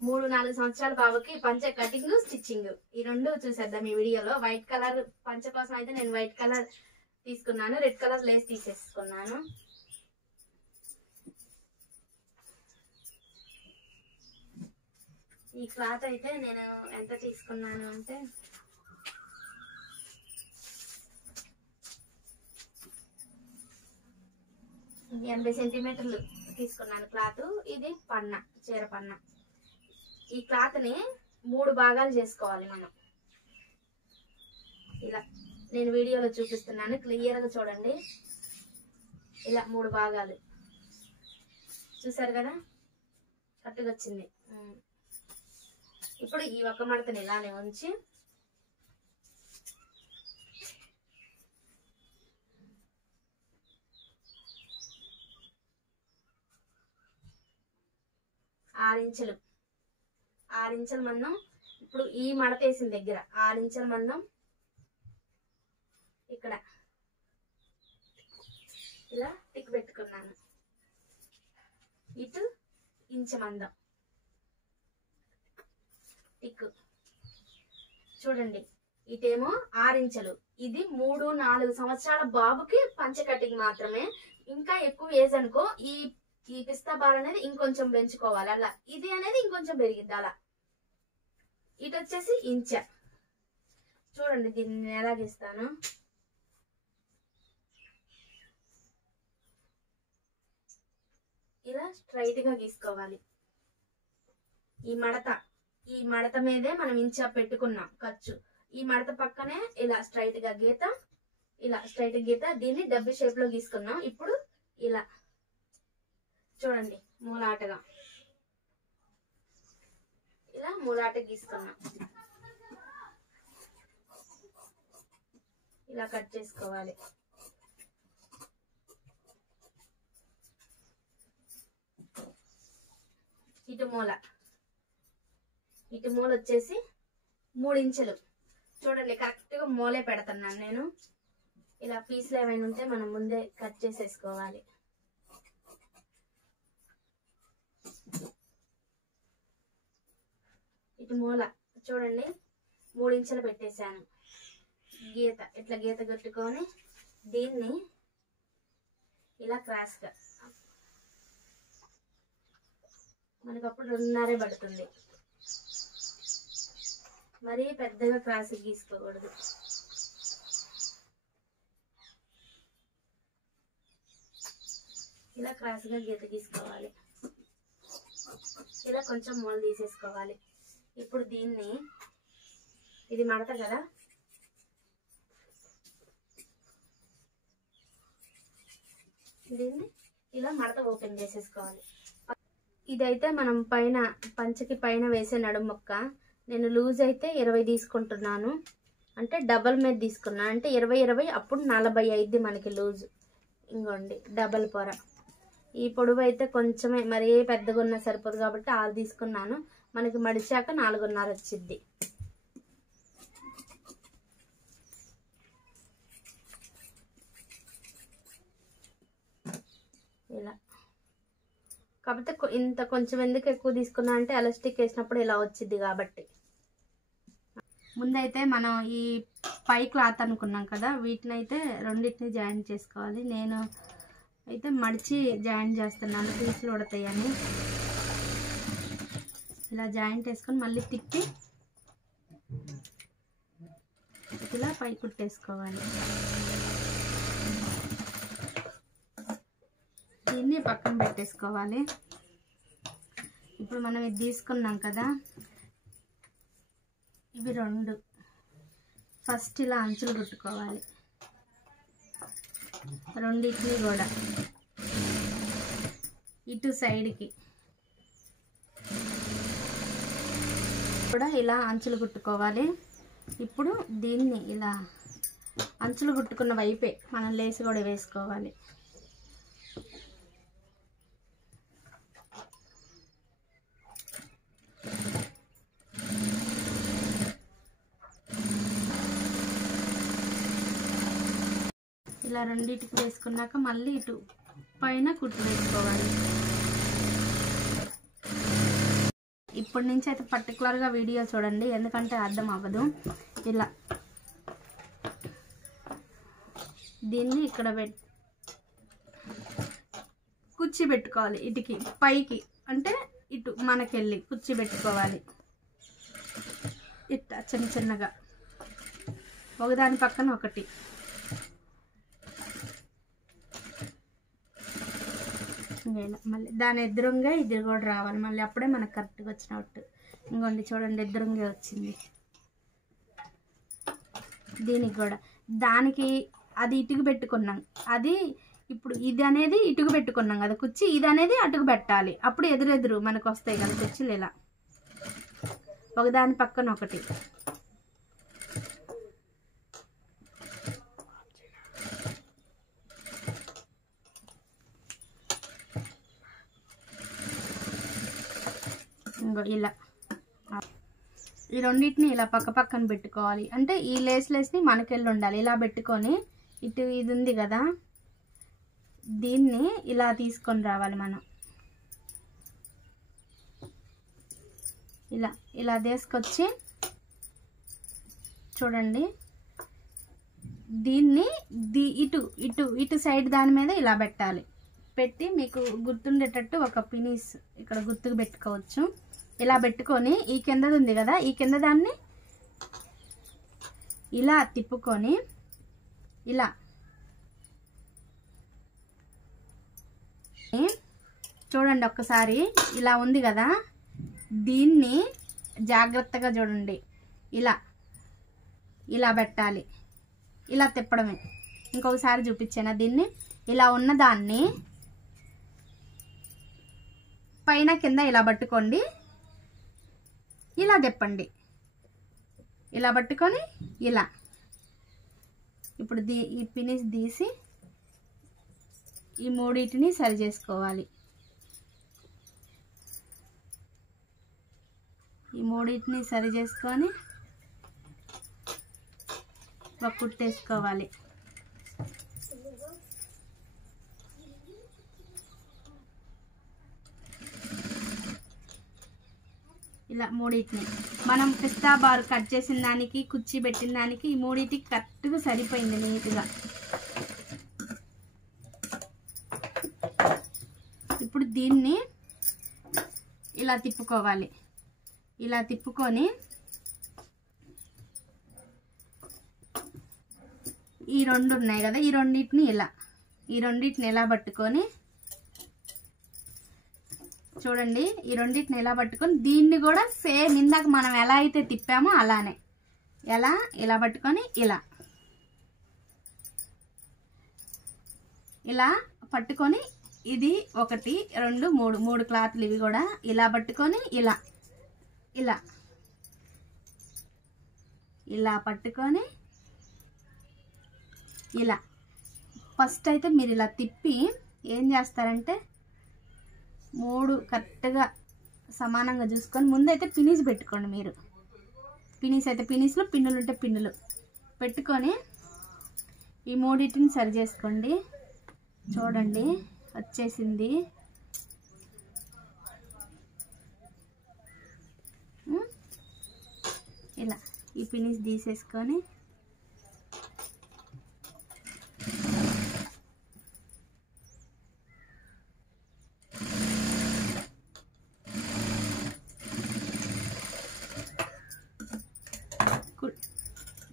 3-4 సంవత్సరాల బాబుకి పంచ కటింగ్ స్టిచ్చింగ్ ఈ రెండు చూసేద్దాం ఈ వీడియోలో. వైట్ కలర్ పంచ కోసం అయితే నేను వైట్ కలర్ తీసుకున్నాను, రెడ్ కలర్ లేస్ తీసేసుకున్నాను. ఈ క్లాత్ అయితే నేను ఎంత తీసుకున్నాను అంటే 80 సెంటీమీటర్లు తీసుకున్నాను క్లాత్. ఇది పన్న, చీర పన్న. ఈ క్లాత్ ని 3 భాగాలు చేసుకోవాలి మనం. ఇలా నేను వీడియోలో చూపిస్తున్నాను, క్లియర్ గా చూడండి. ఇలా 3 భాగాలు చూసారు కదా, కరెక్ట్గా వచ్చింది. ఇప్పుడు ఈ ఒక్క మడతని ఇలానే ఉంచి ఆరు ఇంచుల మందం. ఇప్పుడు ఈ మడత వేసిన దగ్గర 6 ఇంచుల మందం ఇక్కడ ఇలా టిక్ పెట్టుకున్నాను. ఇటు ఇంచు మందం టిక్ చూడండి. ఇటేమో 6 ఇంచులు. ఇది 3-4 సంవత్సరాల బాబుకి పంచ కటింగ్ మాత్రమే. ఇంకా ఎక్కువ ఏజ్ అనుకో ఈ పిస్తా బార్ అనేది ఇంకొంచెం పెంచుకోవాలి. అలా ఇది అనేది ఇంకొంచెం పెరిగిద్ది. అలా ఇటు వచ్చేసి ఇంచ. చూడండి దీన్ని ఎలా గీస్తాను. ఇలా స్ట్రైట్ గా గీసుకోవాలి. ఈ మడత మీదే మనం ఇంచ పెట్టుకున్నాం ఖర్చు. ఈ మడత పక్కనే ఇలా స్ట్రైట్ గా గీత, ఇలా స్ట్రైట్ గీత. దీన్ని డబ్బు షేప్ లో గీసుకున్నాం. ఇప్పుడు ఇలా చూడండి మూలాటగా ఇలా మూలాట గీసుకున్నాం. ఇలా కట్ చేసుకోవాలి. ఇటు మూల వచ్చేసి 3 ఇంచులు. చూడండి కరెక్ట్ గా మూలే పెడుతున్నాను నేను. ఇలా పీసులు ఏమైనా ఉంటే మనం ముందే కట్ చేసేసుకోవాలి. ఇటు మూల చూడండి 3 ఇంచులు పెట్టేశాను. గీత ఇట్లా గీత కట్టుకొని దీన్ని ఇలా క్రాస్ గా, మనకు అప్పుడు 2.5 పడుతుంది. మరీ పెద్దగా క్రాస్ గీసుకోకూడదు. ఇలా క్రాస్ గా గీత గీసుకోవాలి. ఇలా కొంచెం మూల తీసేసుకోవాలి. ఇప్పుడు దీన్ని, ఇది మడత కదా, దీన్ని ఇలా మడత ఓపెన్ చేసేసుకోవాలి. ఇదైతే మనం పైన పంచకి పైన వేసే నడుము మొక్క. నేను లూజ్ అయితే 20 తీసుకుంటున్నాను, అంటే డబల్ మీద తీసుకున్నాను. అంటే 20 అప్పుడు 40 అయింది మనకి లూజ్. ఇంకోండి డబల్ పొర. ఈ పొడవు అయితే కొంచెమే, మరీ పెద్దగా ఉన్న సరిపోదు కాబట్టి 6 తీసుకున్నాను. మనకి మడిచాక 4.5 వచ్చింది. ఇలా కాకపోతే ఇంత కొంచెం ఎందుకు ఎక్కువ తీసుకున్నా అంటే ఎలాస్టిక్ వేసినప్పుడు ఇలా వచ్చింది కాబట్టి. ముందైతే మనం ఈ పై క్లాత్ అనుకున్నాం కదా, వీటిని అయితే రెండింటిని జాయిన్ చేసుకోవాలి. నేను అయితే మడిచి జాయిన్ చేస్తున్నాను, పీసులు ఉడతాయని. ఇలా జాయింట్ వేసుకొని మళ్ళీ తిప్పి ఇలా పై కుట్టేసుకోవాలి. దీన్ని పక్కన పెట్టేసుకోవాలి. ఇప్పుడు మనం ఇది తీసుకున్నాం కదా, ఇవి 2 ఫస్ట్ ఇలా అంచులు కుట్టుకోవాలి. రెండింటిని కూడా ఇటు సైడ్కి కూడా ఇలా అంచులు కుట్టుకోవాలి. ఇప్పుడు దీన్ని ఇలా అంచులు కుట్టుకున్న వైపే మనం లేసి కూడా వేసుకోవాలి. ఇలా రెండింటికి వేసుకున్నాక మళ్ళీ ఇటు పైన కుట్టు వేసుకోవాలి. ఇప్పుడు ఇప్పటి నుంచి అయితే పర్టికులర్గా వీడియో చూడండి, ఎందుకంటే అర్థం అవ్వదు. ఇలా దీన్ని ఇక్కడ కుర్చీ పెట్టుకోవాలి, ఇటుకి పైకి అంటే ఇటు మనకెళ్ళి కుర్చీ పెట్టుకోవాలి. ఇట్లా చిన్న చిన్నగా ఒకదాని పక్కన ఒకటి. మళ్ళీ దాని ఎదురుగా ఇది కూడా రావాలి, మళ్ళీ అప్పుడే మనకు కరెక్ట్గా వచ్చినట్టు. ఇంకోండి చూడండి, ఎదురుగా వచ్చింది. దీనికి కూడా దానికి అది ఇటుకు పెట్టుకున్నాం, అది ఇప్పుడు ఇది అనేది ఇటుకు పెట్టుకున్నాం కదా కుర్చీ, ఇది అనేది అటుకు పెట్టాలి. అప్పుడు ఎదురెదురు మనకు వస్తాయి కదా కుర్చీలు. ఇలా ఒకదాని పక్కన ఒకటి. ఇలా ఈ రెండింటిని ఇలా పక్క పక్కన పెట్టుకోవాలి. అంటే ఈ లేస్ని మనకెళ్ళి ఉండాలి. ఇలా పెట్టుకొని ఇటు ఇది ఉంది కదా, దీన్ని ఇలా తీసుకొని రావాలి మనం. ఇలా ఇలా తీసుకొచ్చి చూడండి, దీన్ని ఇటు ఇటు ఇటు సైడ్ దాని మీద ఇలా పెట్టాలి. పెట్టి మీకు గుర్తుండేటట్టు ఒక పినీస్ ఇక్కడ గుర్తుకు పెట్టుకోవచ్చు. ఇలా పెట్టుకొని ఈ కిందది ఉంది కదా, ఈ కింద దాన్ని ఇలా తిప్పుకొని ఇలా చూడండి ఒక్కసారి. ఇలా ఉంది కదా, దీన్ని జాగ్రత్తగా చూడండి, ఇలా ఇలా పెట్టాలి, ఇలా తిప్పడమే. ఇంకొకసారి చూపించాను. దీన్ని ఇలా ఉన్నదాన్ని పైన కింద ఇలా పట్టుకోండి, ఇలా తిప్పండి, ఇలా పట్టుకొని ఇలా. ఇప్పుడు ఈ పినిస్ తీసి ఈ మూడింటిని సరి చేసుకోవాలి. ఈ మూడింటిని సరి చేసుకొని ఒక కుట్టేసుకోవాలి. ఇలా మూడింటిని మనం పిస్తా బార్ కట్ చేసిన దానికి కుర్చీ పెట్టిన దానికి ఈ మూడింటికి కరెక్ట్గా సరిపోయింది నీట్గా. ఇప్పుడు దీన్ని ఇలా తిప్పుకోవాలి. ఇలా తిప్పుకొని ఈ రెండు ఉన్నాయి కదా, ఈ రెండింటిని ఇలా పట్టుకొని చూడండి, ఈ రెండింటిని ఇలా పట్టుకొని దీన్ని కూడా సేమ్ ఇందాక మనం ఎలా అయితే తిప్పామో అలానే ఇలా పట్టుకొని ఇలా పట్టుకొని ఇది 1 2 3 క్లాత్లు ఇవి కూడా ఇలా పట్టుకొని ఇలా పట్టుకొని ఇలా ఫస్ట్ అయితే మీరు ఇలా తిప్పి ఏం చేస్తారంటే 3 కరెక్ట్గా సమానంగా చూసుకొని ముందైతే పినీస్ పెట్టుకోండి. మీరు పినీస్ అయితే పినీస్లో, పిన్నులు ఉంటే పిన్నులు పెట్టుకొని ఈ మూడింటిని సరి చేసుకోండి. చూడండి వచ్చేసింది. ఇలా ఈ పినీస్ తీసేసుకొని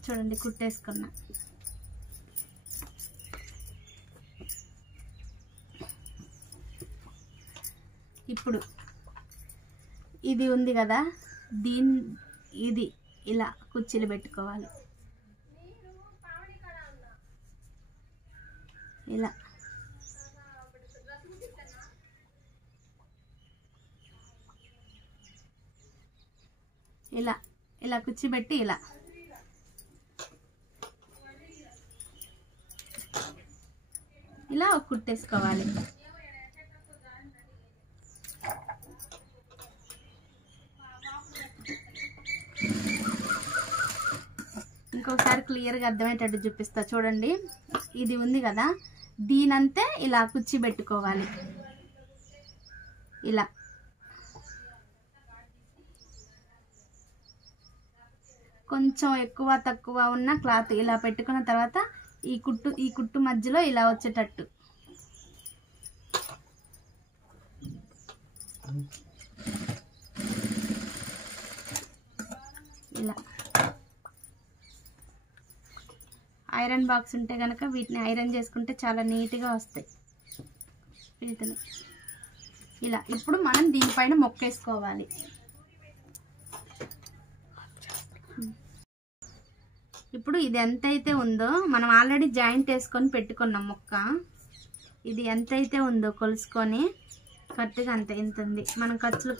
చూడండి కుట్టేసుకున్నా. ఇప్పుడు ఇది ఉంది కదా, ఇది ఇలా కుర్చీలు పెట్టుకోవాలి. ఇలా ఇలా ఇలా కుర్చీ పెట్టి ఇలా కుట్టేసుకోవాలి. ఇంకొకసారి క్లియర్గా అర్థమయ్యేటట్టు చూపిస్తా చూడండి. ఇది ఉంది కదా, దీనంతే ఇలా కుర్చీ పెట్టుకోవాలి. ఇలా కొంచెం ఎక్కువ తక్కువ ఉన్న క్లాత్ ఇలా పెట్టుకున్న తర్వాత ఈ కుట్టు మధ్యలో ఇలా వచ్చేటట్టు ఇలా ఐరన్ బాక్స్ ఉంటే కనుక వీటిని ఐరన్ చేసుకుంటే చాలా నీట్గా వస్తాయి పీతలు. ఇలా ఇప్పుడు మనం దీనిపైన మొక్కేసుకోవాలి. ఇప్పుడు ఇది ఎంతైతే ఉందో మనం ఆల్రెడీ జాయింట్ వేసుకొని పెట్టుకున్నాం మొక్క, ఇది ఎంతైతే ఉందో కొలుసుకొని కరెక్ట్గా అంత ఎంత ఉంది. మనం ఖర్చులు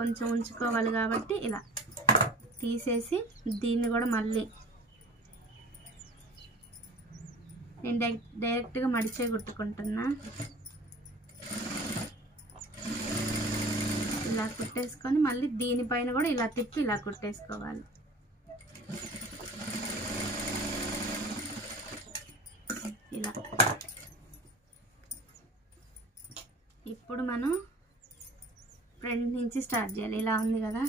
కొంచెం ఉంచుకోవాలి కాబట్టి ఇలా తీసేసి దీన్ని కూడా మళ్ళీ నేను డైరెక్ట్గా మడిచే కుట్టుకుంటున్నా. ఇలా కుట్టేసుకొని మళ్ళీ దీనిపైన కూడా ఇలా తిప్పి ఇలా కుట్టేసుకోవాలి. ఇలా ఇప్పుడు మనం ఫ్రంట్ నుంచి స్టార్ట్ చేయాలి. ఇలా ఉంది కదా,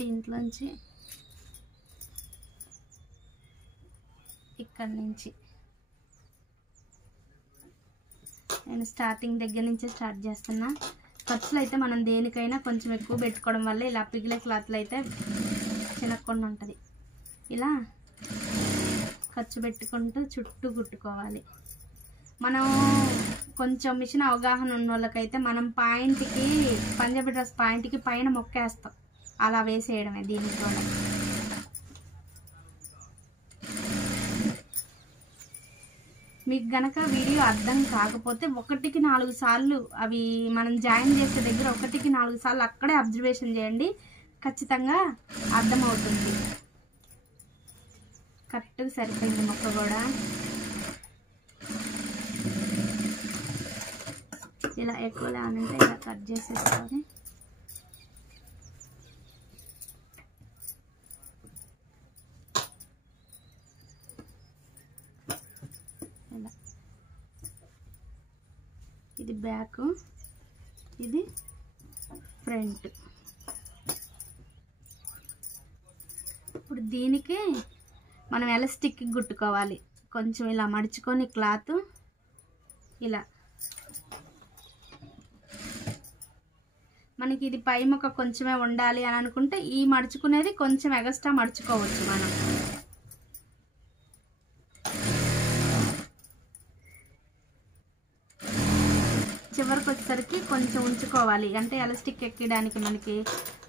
దీంట్లోంచి ఇక్కడి నుంచి నేను స్టార్టింగ్ దగ్గర నుంచే స్టార్ట్ చేస్తున్నా. ఖర్చులు అయితే మనం దేనికైనా కొంచెం ఎక్కువ పెట్టుకోవడం వల్ల ఇలా పిగిలే క్లాత్లు అయితే చినక్కుండా ఉంటుంది. ఇలా ఖర్చు పెట్టుకుంటూ చుట్టూ కుట్టుకోవాలి. మనం కొంచెం మిషన్ అవగాహన ఉన్న వాళ్ళకైతే మనం పాయింట్కి పంజాబీ డ్రెస్ పాయింట్కి పైన మొక్కేస్తాం, అలా వేసేయడమే దీనికి కూడా. మీకు గనక వీడియో అర్థం కాకపోతే 1కి 4 సార్లు అవి మనం జాయిన్ చేసే దగ్గర 1కి 4 సార్లు అక్కడే అబ్జర్వేషన్ చేయండి, ఖచ్చితంగా అర్థమవుతుంది. కరెక్ట్గా సరిపోయింది మొక్క కూడా. ఇలా ఎక్కువ లేవనంటే ఇలా కట్ చేసేసుకొని ఇలా, ఇది బ్యాక్, ఇది ఫ్రంట్. ఇప్పుడు దీనికి మనం ఎలాస్టిక్ కుట్టుకోవాలి. కొంచెం ఇలా మడుచుకొని క్లాత్ ఇలా, మనకి ఇది పై మొక్క కొంచెమే ఉండాలి అని అనుకుంటే ఈ మడుచుకునేది కొంచెం ఎగస్ట్రా మడుచుకోవచ్చు మనం. చివరికి వచ్చేసరికి కొంచెం ఉంచుకోవాలి, అంటే ఎలాస్టిక్ ఎక్కడానికి మనకి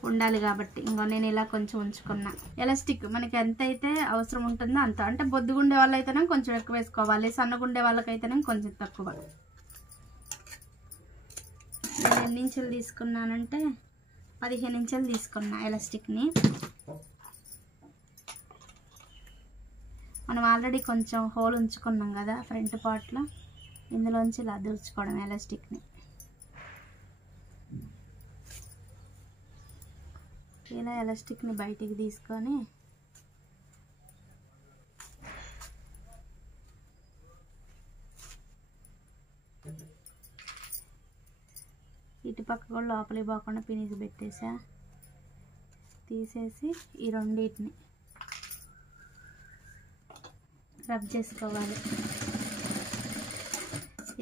ఉండాలి కాబట్టి. ఇంకో నేను ఇలా కొంచెం ఉంచుకున్నా. ఎలాస్టిక్ మనకి ఎంతైతే అవసరం ఉంటుందో అంత, అంటే బొద్దుగుండే వాళ్ళైతేనే కొంచెం ఎక్కువ వేసుకోవాలి, సన్నగుండే వాళ్ళకైతేనే కొంచెం తక్కువ. నేను ఎన్ని ఇంచులు తీసుకున్నానంటే 15 ఇంచులు తీసుకున్నా ఎలాస్టిక్ని. మనం ఆల్రెడీ కొంచెం హోల్ ఉంచుకున్నాం కదా ఫ్రంట్ పార్ట్లో, ఇందులోంచి ఇలా దూర్చుకోవడం ఎలాస్టిక్ని. ఇలా ఎలాస్టిక్ని బయటికి తీసుకొని ఇటుపక్క కూడా లోపలికి పోకుండా పినిసి పెట్టేసా. తీసేసి ఈ రెండింటిని రబ్ చేసుకోవాలి.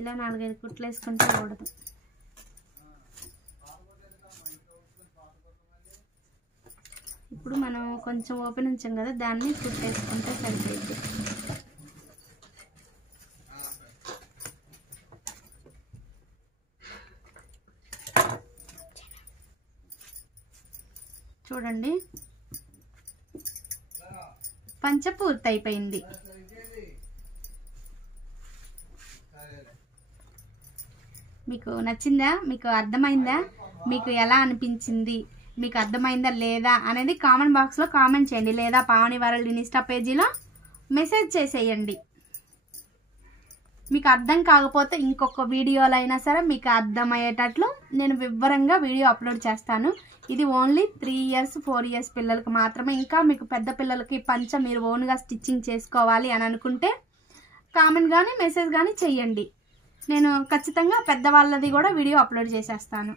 ఇలా 4-5 కుట్లు వేసుకుంటే కూడదు. ఇప్పుడు మనం కొంచెం ఓపెన్ ఉంచాం కదా, దాన్ని కుట్టేసుకుంటే సరిపోయింది. చూడండి, పంచ పూర్తి అయిపోయింది. మీకు నచ్చిందా? మీకు అర్థమైందా? మీకు ఎలా అనిపించింది? మీకు అర్థమైందా లేదా అనేది కామెంట్ బాక్స్లో కామెంట్ చేయండి, లేదా పావని వరల్డ్ ఇన్స్టా పేజీలో మెసేజ్ చేసేయండి. మీకు అర్థం కాకపోతే ఇంకొక వీడియోలో అయినా సరే మీకు అర్థమయ్యేటట్లు నేను వివరంగా వీడియో అప్లోడ్ చేస్తాను. ఇది ఓన్లీ 3 ఇయర్స్ 4 ఇయర్స్ పిల్లలకు మాత్రమే. ఇంకా మీకు పెద్ద పిల్లలకి పంచ మీరు ఓన్గా స్టిచ్చింగ్ చేసుకోవాలి అని అనుకుంటే కామెంట్ కానీ మెసేజ్ కానీ చెయ్యండి. నేను ఖచ్చితంగా పెద్దవాళ్ళది కూడా వీడియో అప్లోడ్ చేసేస్తాను.